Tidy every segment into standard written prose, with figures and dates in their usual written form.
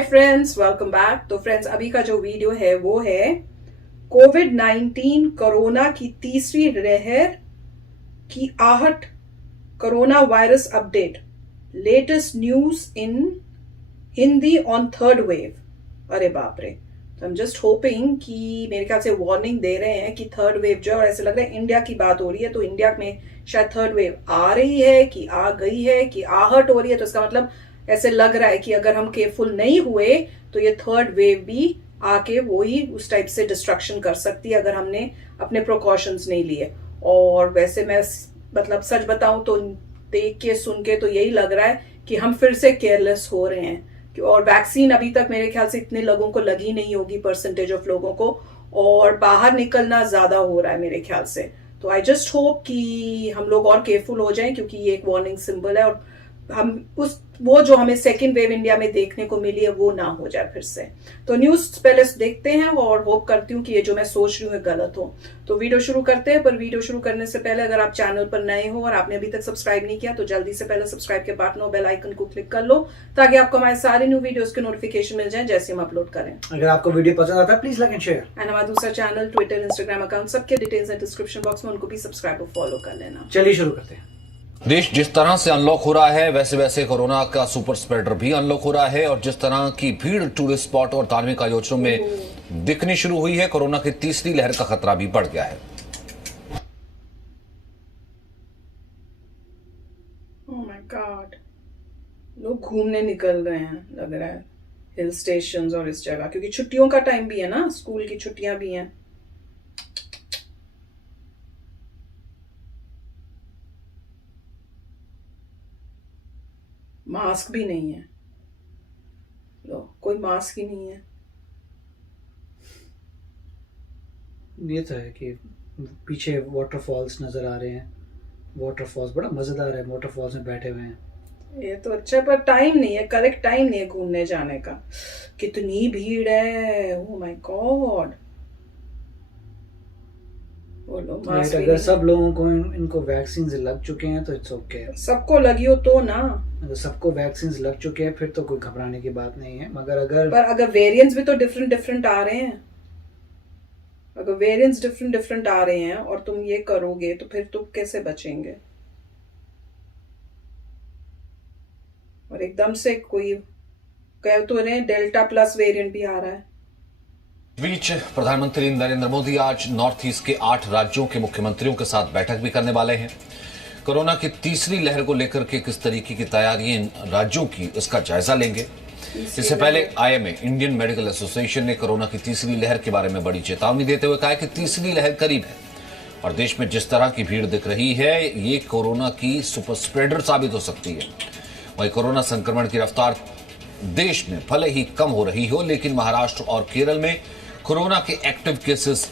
Hi friends, welcome back. तो friends, अभी का जो वीडियो है वो है कोविड-19 कोरोना की तीसरी लहर की आहट, corona virus update, latest news in Hindi on third wave. अरे बाप रे। तो हम जस्ट होपिंग कि मेरे ख्याल से वार्निंग दे रहे हैं कि थर्ड वेव जो, और ऐसे लग रहा है इंडिया की बात हो रही है, तो इंडिया में शायद थर्ड वेव आ रही है कि आ गई है कि आहट हो रही है। तो इसका मतलब ऐसे लग रहा है कि अगर हम केयरफुल नहीं हुए तो ये थर्ड वेव भी आके वही उस टाइप से डिस्ट्रक्शन कर सकती है अगर हमने अपने प्रिकॉशंस नहीं लिए। और वैसे मैं मतलब सच बताऊं तो देख के सुन के तो यही लग रहा है कि हम फिर से केयरलेस हो रहे हैं। और वैक्सीन अभी तक मेरे ख्याल से इतने लोगों को लगी नहीं होगी, परसेंटेज ऑफ लोगों को, और बाहर निकलना ज्यादा हो रहा है मेरे ख्याल से। तो आई जस्ट होप कि हम लोग और केयरफुल हो जाएं, क्योंकि ये एक वार्निंग सिंबल है और हम वो जो हमें सेकेंड वेव इंडिया में देखने को मिली है वो ना हो जाए फिर से। तो न्यूज पहले देखते हैं और होप करती हूँ कि ये जो मैं सोच रही हूँ गलत हो। तो वीडियो शुरू करते हैं, पर वीडियो शुरू करने से पहले अगर आप चैनल पर नए हो और आपने अभी तक सब्सक्राइब नहीं किया तो जल्दी से पहले सब्सक्राइब के बटन और बेल आइकन को क्लिक कर लो, ताकि आपको हमारे सारे न्यू वीडियोस के नोटिफिकेशन मिल जाए जैसे हम अपलोड करें। अगर आपको वीडियो पसंद आता है please like and share. And हमारा दूसरा चैनल, ट्विटर, इंस्टाग्राम अकाउंट, सबके डिटेल्स है डिस्क्रिप्शन बॉक्स में, उनको भी सब्सक्राइब और फॉलो कर लेना। चलिए शुरू करते हैं। देश जिस तरह से अनलॉक हो रहा है वैसे वैसे कोरोना का सुपर स्प्रेडर भी अनलॉक हो रहा है, और जिस तरह की भीड़ टूरिस्ट स्पॉट और धार्मिक आयोजनों में दिखनी शुरू हुई है, कोरोना की तीसरी लहर का खतरा भी बढ़ गया है। ओह माय गॉड, लोग घूमने निकल गए हैं लग रहा है, हिल स्टेशंस और इस जगह, क्योंकि छुट्टियों का टाइम भी है ना, स्कूल की छुट्टियां भी हैं। मास्क भी नहीं है, लो कोई मास्क ही नहीं है। ये तो है कि पीछे वाटरफॉल्स नजर आ रहे हैं, वाटरफॉल्स बड़ा मजेदार है, वाटरफॉल्स में बैठे हुए हैं। ये तो अच्छा, पर टाइम नहीं है, करेक्ट टाइम नहीं है घूमने जाने का। कितनी भीड़ है, ओह माय गॉड। बोलो मास्क अगर सब लोगों को इनको वैक्सीन लग चुके हैं तो इट्स ओके। सबको लगी हो तो ना, अगर सबको वैक्सीन लग चुके हैं फिर तो कोई घबराने की बात नहीं है, मगर अगर वेरिएंट्स भी तो डिफरेंट आ रहे हैं, अगर वेरिएंट्स डिफरेंट आ रहे हैं और तुम ये करोगे तो फिर तुम कैसे बचेंगे। और एकदम से कोई कह तो रहे डेल्टा प्लस वेरिएंट भी आ रहा है। बीच प्रधानमंत्री नरेंद्र मोदी आज नॉर्थ ईस्ट के 8 राज्यों के मुख्यमंत्रियों के साथ बैठक भी करने वाले हैं। कोरोना की तीसरी लहर को लेकर के किस तरीके की तैयारी इन राज्यों की, इसका जायजा लेंगे। इससे पहले आईएमए, इंडियन मेडिकल एसोसिएशन ने कोरोना की तीसरी लहर के बारे में बड़ी चेतावनी देते हुए कहा कि तीसरी लहर करीब है और देश में जिस तरह की भीड़ दिख रही है ये कोरोना की सुपर स्प्रेडर साबित हो सकती है। वहीं कोरोना संक्रमण की रफ्तार देश में भले ही कम हो रही हो, लेकिन महाराष्ट्र और केरल में कोरोना के एक्टिव केसेस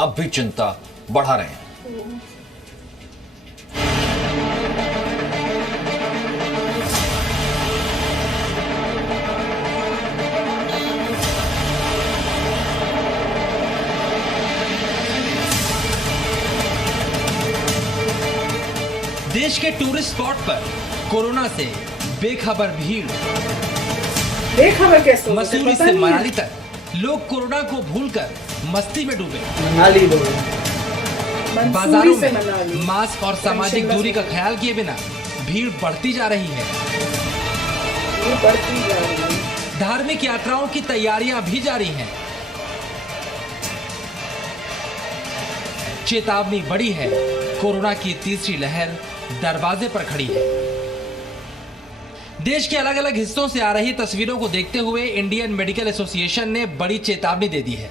अब भी चिंता बढ़ा रहे हैं। देश के टूरिस्ट स्पॉट पर कोरोना से बेखबर भीड़। बेखबर कैसे? मसूरी से मनाली तक लोग कोरोना को भूलकर मस्ती में डूबे। मनाली लोग बाजारों में मास्क और सामाजिक दूरी का ख्याल किए बिना भीड़ बढ़ती जा रही है। धार्मिक यात्राओं की तैयारियां भी जारी हैं। चेतावनी बड़ी है, कोरोना की तीसरी लहर दरवाजे पर खड़ी है। देश के अलग अलग हिस्सों से आ रही तस्वीरों को देखते हुए इंडियन मेडिकल एसोसिएशन ने बड़ी चेतावनी दे दी है।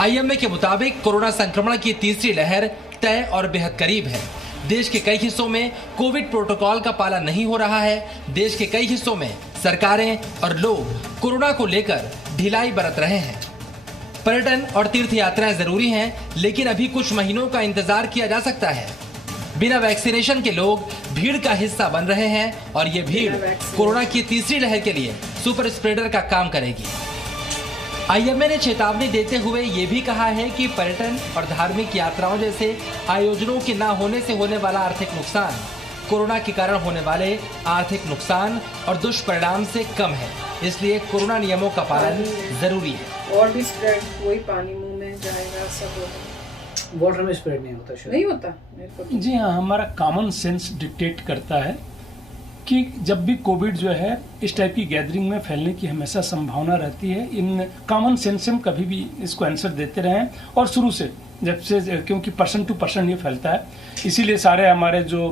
आईएमए के मुताबिक कोरोना संक्रमण की तीसरी लहर तय और बेहद करीब है। देश के कई हिस्सों में कोविड प्रोटोकॉल का पालन नहीं हो रहा है। देश के कई हिस्सों में सरकारें और लोग कोरोना को लेकर ढिलाई बरत रहे हैं। पर्यटन और तीर्थ यात्राएं जरूरी हैं, लेकिन अभी कुछ महीनों का इंतजार किया जा सकता है। बिना वैक्सीनेशन के लोग भीड़ का हिस्सा बन रहे हैं और ये भीड़ कोरोना की तीसरी लहर के लिए सुपर स्प्रेडर का काम करेगी। आईएमए ने चेतावनी देते हुए ये भी कहा है कि पर्यटन और धार्मिक यात्राओं जैसे आयोजनों के न होने से होने वाला आर्थिक नुकसान कोरोना के कारण होने वाले आर्थिक नुकसान और दुष्परिणाम से कम है, इसलिए कोरोना नियमों का पालन जरूरी है। और भी स्प्रेड, वही पानी मुंह में जाएगा, सब होगा। वाटर में स्प्रेड नहीं होता शायद। नहीं होता मेरे को तो। जी हाँ, हमारा कॉमन सेंस डिक्टेट करता है कि जब भी कोविड जो है इस टाइप की गैदरिंग में फैलने की हमेशा संभावना रहती है। इन कॉमन सेंस से हम कभी भी इसको आंसर देते रहे हैं, और शुरू से जब से, क्योंकि पर्सन टू पर्सन ये फैलता है, इसीलिए सारे हमारे जो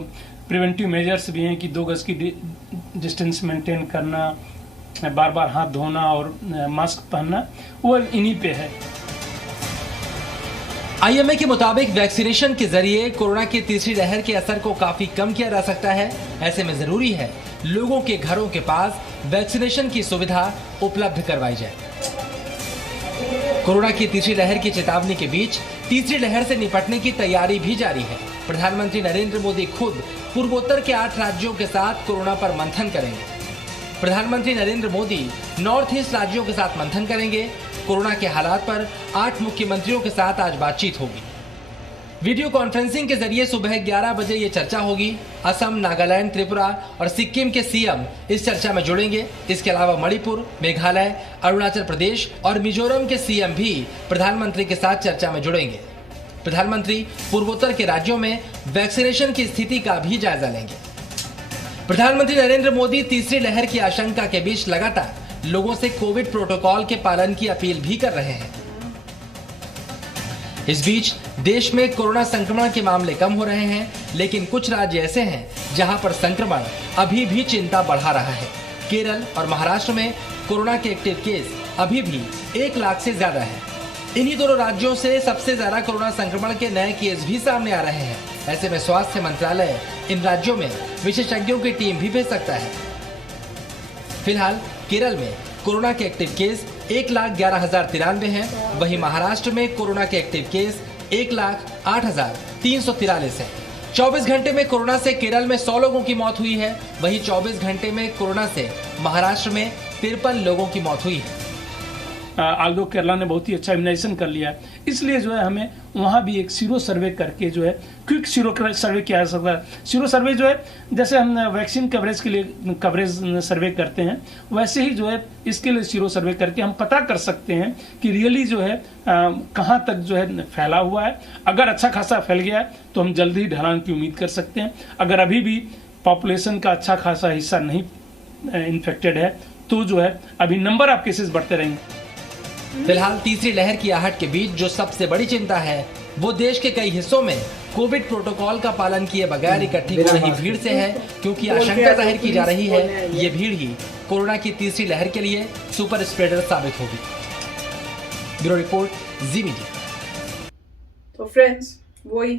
प्रिवेंटिव मेजर्स भी हैं कि 2 गज की डिस्टेंस मेंटेन करना, बार बार हाथ धोना और मास्क पहनना, वो इन्हीं पे है। आईएमए के मुताबिक वैक्सीनेशन के जरिए कोरोना की तीसरी लहर के असर को काफी कम किया जा सकता है। ऐसे में जरूरी है लोगों के घरों के पास वैक्सीनेशन की सुविधा उपलब्ध करवाई जाए। कोरोना की तीसरी लहर की चेतावनी के बीच तीसरी लहर से निपटने की तैयारी भी जारी है। प्रधानमंत्री नरेंद्र मोदी खुद पूर्वोत्तर के 8 राज्यों के साथ कोरोना पर मंथन करेंगे। प्रधानमंत्री नरेंद्र मोदी नॉर्थ ईस्ट राज्यों के साथ मंथन करेंगे। कोरोना के हालात पर 8 मुख्यमंत्रियों के साथ आज बातचीत होगी। वीडियो कॉन्फ्रेंसिंग के जरिए सुबह 11 बजे ये चर्चा होगी। असम, नागालैंड, त्रिपुरा और सिक्किम के सीएम इस चर्चा में जुड़ेंगे। इसके अलावा मणिपुर, मेघालय, अरुणाचल प्रदेश और मिजोरम के सीएम भी प्रधानमंत्री के साथ चर्चा में जुड़ेंगे। प्रधानमंत्री पूर्वोत्तर के राज्यों में वैक्सीनेशन की स्थिति का भी जायजा लेंगे। प्रधानमंत्री नरेंद्र मोदी तीसरी लहर की आशंका के बीच लगातार लोगों से कोविड प्रोटोकॉल के पालन की अपील भी कर रहे हैं। इस बीच देश में कोरोना संक्रमण के मामले कम हो रहे हैं, लेकिन कुछ राज्य ऐसे हैं जहां पर संक्रमण अभी भी चिंता बढ़ा रहा है। केरल और महाराष्ट्र में कोरोना के एक्टिव केस अभी भी 1 लाख से ज्यादा है। इन्हीं दोनों राज्यों से सबसे ज्यादा कोरोना संक्रमण के नए केस भी सामने आ रहे हैं। ऐसे में स्वास्थ्य मंत्रालय इन राज्यों में विशेषज्ञों की टीम भी भेज सकता है। फिलहाल केरल में कोरोना के एक्टिव केस 1,11,093 हैं। वहीं महाराष्ट्र में कोरोना के एक्टिव केस 1,08,343 है। 24 घंटे में कोरोना से केरल में 100 लोगों की मौत हुई है। वहीं 24 घंटे में कोरोना से महाराष्ट्र में 53 लोगों की मौत हुई है। आल्दो केरला ने बहुत ही अच्छा इम्यूनाइजेशन कर लिया है, इसलिए जो है हमें वहाँ भी एक सीरो सर्वे करके जो है क्विक सीरो सर्वे किया जा सकता है। सीरो सर्वे जो है जैसे हम वैक्सीन कवरेज के लिए कवरेज सर्वे करते हैं, वैसे ही जो है इसके लिए सीरो सर्वे करके हम पता कर सकते हैं कि रियली जो है कहाँ तक जो है फैला हुआ है। अगर अच्छा खासा फैल गया है तो हम जल्दी ही ढलान की उम्मीद कर सकते हैं। अगर अभी भी पॉपुलेशन का अच्छा खासा हिस्सा नहीं इन्फेक्टेड है तो जो है अभी नंबर ऑफ केसेस बढ़ते रहेंगे। फिलहाल तीसरी लहर की आहट के बीच जो सबसे बड़ी चिंता है वो देश के कई हिस्सों में कोविड प्रोटोकॉल का पालन किए बगैर इकट्ठी हो रही भीड़ से है, क्योंकि आशंका जाहिर की जा रही है ये भीड़ ही कोरोना की तीसरी लहर के लिए सुपर स्प्रेडर साबित होगी। ब्यूरो रिपोर्ट, जी मीडिया। तो फ्रेंड्स, वही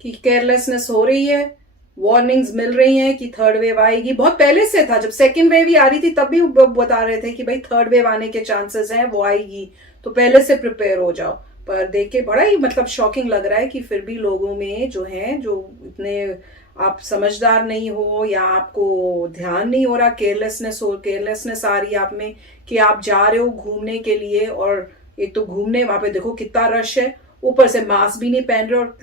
कि केयरलेसनेस हो रही है, वार्निंग्स मिल रही हैं कि थर्ड वेव आएगी। बहुत पहले से था, जब सेकेंड वेव ही आ रही थी तब भी बता रहे थे कि भाई थर्ड वेव आने के चांसेस हैं, वो आएगी, तो पहले से प्रिपेयर हो जाओ। पर देख के बड़ा ही मतलब शॉकिंग लग रहा है कि फिर भी लोगों में जो है, जो इतने आप समझदार नहीं हो या आपको ध्यान नहीं हो रहा, केयरलेसनेस आ रही है आप में कि आप जा रहे हो घूमने के लिए, और एक तो घूमने वहां पे देखो कितना रश है, ऊपर से मास्क भी नहीं पहन रहे। और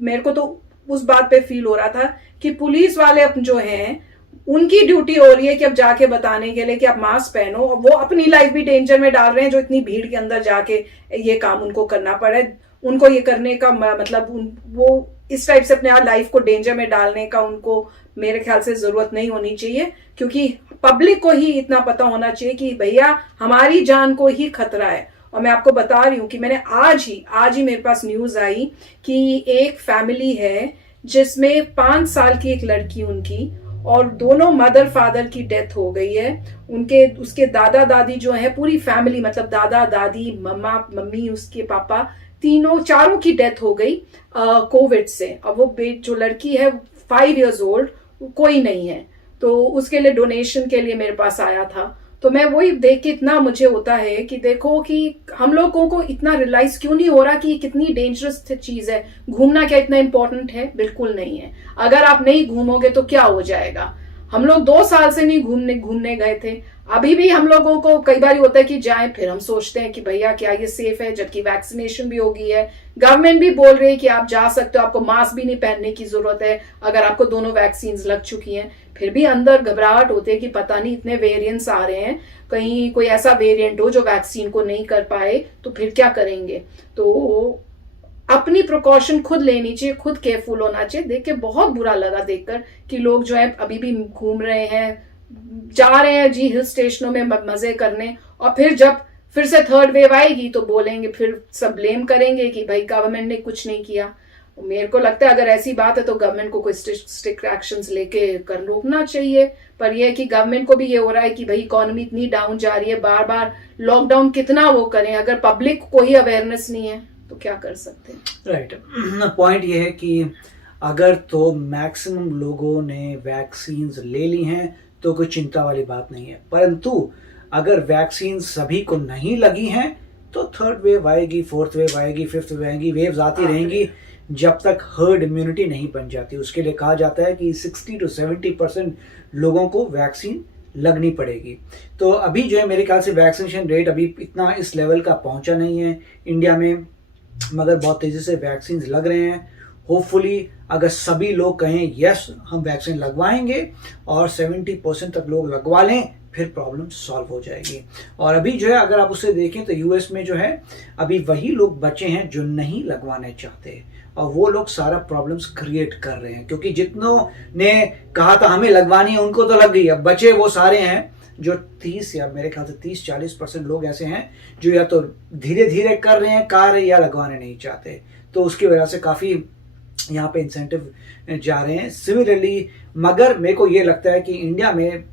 मेरे को तो उस बात पे फील हो रहा था कि पुलिस वाले अब जो हैं उनकी ड्यूटी हो रही है कि अब जाके बताने के लिए कि आप मास्क पहनो, और वो अपनी लाइफ भी डेंजर में डाल रहे हैं जो इतनी भीड़ के अंदर जाके ये काम उनको करना पड़ा है। उनको ये करने का मतलब वो इस टाइप से अपने लाइफ को डेंजर में डालने का उनको मेरे ख्याल से जरूरत नहीं होनी चाहिए, क्योंकि पब्लिक को ही इतना पता होना चाहिए कि भैया हमारी जान को ही खतरा है। और मैं आपको बता रही हूँ कि मैंने आज ही मेरे पास न्यूज आई कि एक फैमिली है जिसमें 5 साल की एक लड़की उनकी, और दोनों मदर फादर की डेथ हो गई है। उसके दादा दादी जो है, पूरी फैमिली मतलब दादा दादी, मम्मी, उसके पापा, चारों की डेथ हो गई कोविड से। अब वो जो लड़की है 5 years old, कोई नहीं है, तो उसके लिए डोनेशन के लिए मेरे पास आया था। तो मैं वही देख के इतना मुझे होता है कि देखो कि हम लोगों को इतना रियलाइज क्यों नहीं हो रहा कि ये कितनी डेंजरस चीज है। घूमना क्या इतना इंपॉर्टेंट है? बिल्कुल नहीं है। अगर आप नहीं घूमोगे तो क्या हो जाएगा? हम लोग 2 साल से नहीं घूमने गए थे। अभी भी हम लोगों को कई बार होता है कि जाएं, फिर हम सोचते हैं कि भैया क्या ये सेफ है, जबकि वैक्सीनेशन भी हो गई है, गवर्नमेंट भी बोल रही है कि आप जा सकते हो, आपको मास्क भी नहीं पहनने की जरूरत है अगर आपको दोनों वैक्सीन लग चुकी हैं। फिर भी अंदर घबराहट होती है कि पता नहीं इतने वेरिएंट्स आ रहे हैं, कहीं कोई ऐसा वेरिएंट हो जो वैक्सीन को नहीं कर पाए, तो फिर क्या करेंगे। तो अपनी प्रिकॉशन खुद लेनी चाहिए, खुद केयरफुल होना चाहिए। देख के बहुत बुरा लगा देखकर कि लोग जो है अभी भी घूम रहे हैं, जा रहे हैं जी हिल स्टेशनों में मजे करने, और फिर जब फिर से थर्ड वेव आएगी तो बोलेंगे, फिर सब ब्लेम करेंगे कि भाई गवर्नमेंट ने कुछ नहीं किया। मेरे को लगता है अगर ऐसी बात है तो गवर्नमेंट को कोई स्ट्रिक्ट एक्शंस लेके रोकना चाहिए। पर यह है कि गवर्नमेंट को भी ये हो रहा है कि भाई इकोनॉमी इतनी डाउन जा रही है, बार बार लॉकडाउन कितना वो करें, अगर पब्लिक को ही अवेयरनेस नहीं है तो क्या कर सकते हैं। राइट, पॉइंट ये है कि अगर तो मैक्सिमम लोगों ने वैक्सीन ले ली हैं तो कोई चिंता वाली बात नहीं है, परंतु अगर वैक्सीन सभी को नहीं लगी हैं तो थर्ड वेव आएगी, फोर्थ वेव आएगी, फिफ्थ वेव आएगी, वेव्स आती रहेंगी जब तक हर्ड इम्यूनिटी नहीं बन जाती। उसके लिए कहा जाता है कि 60 to 70% लोगों को वैक्सीन लगनी पड़ेगी। तो अभी जो है मेरे ख्याल से वैक्सीनेशन रेट अभी इतना इस लेवल का पहुंचा नहीं है इंडिया में, मगर बहुत तेजी से वैक्सीन लग रहे हैं। होपफुली अगर सभी लोग कहें यस हम वैक्सीन लगवाएंगे और 70% तक लोग लगवा लें, फिर प्रॉब्लम सॉल्व हो जाएगी। और अभी जो है अगर आप उसे देखें तो यूएस में जो है अभी वही लोग बचे हैं जो नहीं लगवाने चाहते, और वो लोग सारा प्रॉब्लम्स क्रिएट कर रहे हैं, क्योंकि जितनों ने कहा था हमें लगवानी है उनको तो लग गई, अब बचे वो सारे हैं जो 30 या मेरे ख्याल से 30-40% लोग ऐसे हैं जो या तो धीरे धीरे कर रहे हैं कार्य या लगवाने नहीं चाहते। तो उसकी वजह से काफ़ी यहाँ पे इंसेंटिव जा रहे हैं। सिमिलरली मगर मेरे को ये लगता है कि इंडिया में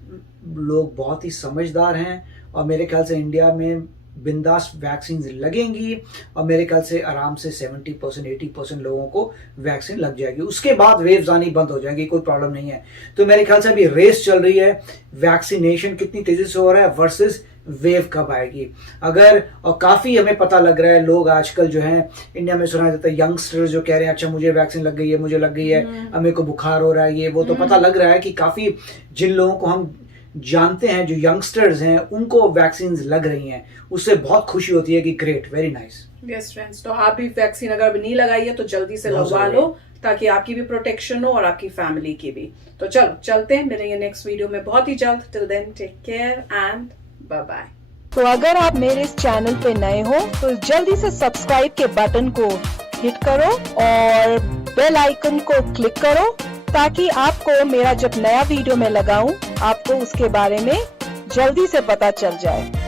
लोग बहुत ही समझदार हैं, और मेरे ख्याल से इंडिया में बिंदास वैक्सीन लगेंगी, और मेरे ख्याल से आराम से 70% 80% लोगों को वैक्सीन लग जाएगी। उसके बाद वेव्स आनी बंद हो जाएंगी, कोई प्रॉब्लम नहीं है। तो मेरे ख्याल से अभी रेस चल रही है, वैक्सीनेशन कितनी तेजी से हो रहा है वर्सेस वेव कब आएगी। अगर और काफ़ी हमें पता लग रहा है, लोग आजकल जो है इंडिया में सुना जाता है यंगस्टर्स जो कह रहे हैं अच्छा मुझे वैक्सीन लग गई है, मुझे लग गई है, अब मेरे को बुखार हो रहा है, ये वो। तो पता लग रहा है कि काफ़ी जिन लोगों को हम जानते हैं जो यंगस्टर्स हैं उनको वैक्सीन लग रही हैं, उससे बहुत खुशी होती है कि great, very nice. Yes friends, तो आप भी वैक्सीन अगर नहीं लगाई है तो जल्दी से लगवा लो, ताकि आपकी भी प्रोटेक्शन हो और आपकी फैमिली की भी। तो चलो चलते हैं, मिलेंगे नेक्स्ट वीडियो में बहुत ही जल्द। Till then take care and bye bye. तो अगर आप मेरे इस चैनल पे नए हो तो जल्दी से सब्सक्राइब के बटन को हिट करो और बेल आइकन को क्लिक करो, ताकि आपको मेरा जब नया वीडियो मैं लगाऊं आपको उसके बारे में जल्दी से पता चल जाए।